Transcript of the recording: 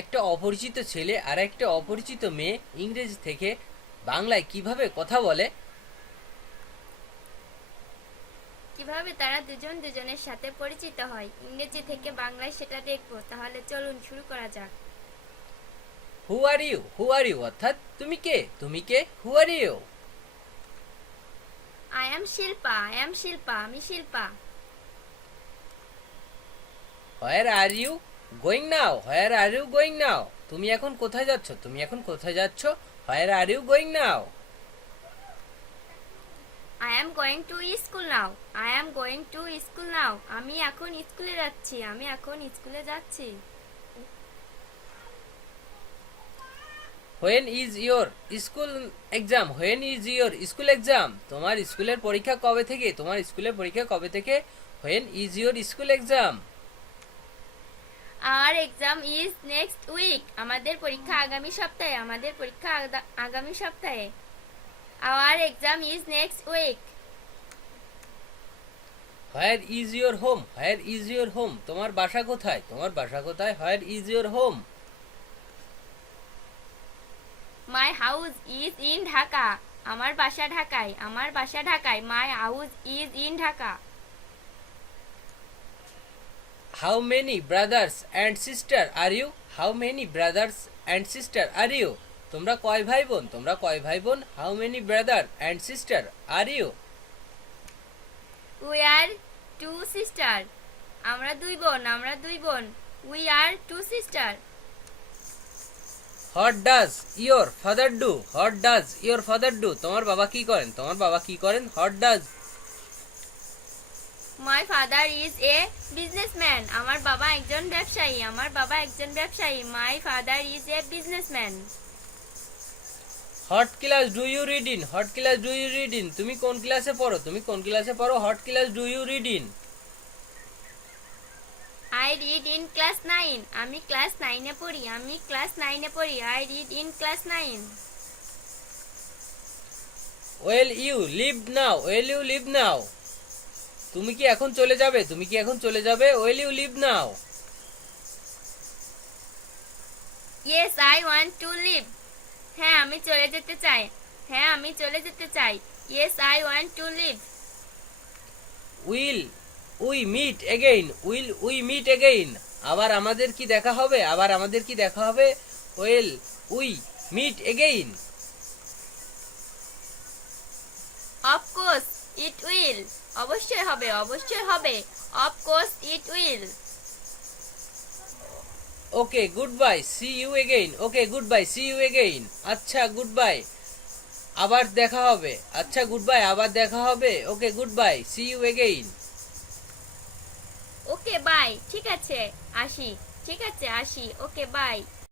একটা অপরিচিত ছেলে আর একটা অপরিচিত মেয়ে ইংরেজি থেকে বাংলায় কিভাবে কথা বলে কিভাবে তারা দুজন দুজনের সাথে পরিচিত হয় ইংরেজি থেকে বাংলায় সেটা দেখব। তাহলে চলুন শুরু করা যাক। হু আর ইউ অর্থাৎ তুমি কে who are you. I am Shilpa আমি Shilpa. Where are you going now তুমি এখন কোথায় যাচ্ছ where are you going now. I am going to school now আমি এখন স্কুলে যাচ্ছি। When is your school exam তোমার স্কুলের পরীক্ষা কবে থেকে when is your school exam. Our exam is next week আমাদের পরীক্ষা আগামী সপ্তাহে। Our exam is next week. Where is your home তোমার বাসা কোথায় where is your home. My house is in Dhaka আমার বাসা ঢাকায় my house is in Dhaka. How many brothers and sister are you তোমরা কয় ভাই বোন how many brother and sister are you. We are two sister আমরা দুই বোন we are two sister. What does your father do তোমার বাবা কি করেন what does. My father is a businessman আমার বাবা একজন ব্যবসায়ী মাই father is a businessman. What class do you read in তুমি কোন ক্লাসে পড়ো what class do you read in. I read in class 9 আমি ক্লাস 9 এ পড়ি I read in class 9। Well you leave now তুমি কি এখন চলে যাবে well you leave now. Yes I want to leave হ্যাঁ আমি চলে যেতে চাই yes I want to leave. Will we meet again আবার আমাদের কি দেখা হবে will we meet again. Of course it will অবশ্যই হবে of course it will. Okay good bye see you again আচ্ছা গুড বাই আবার দেখা হবে okay good bye see you again. Okay bye ঠিক আছে আসি ওকে বাই।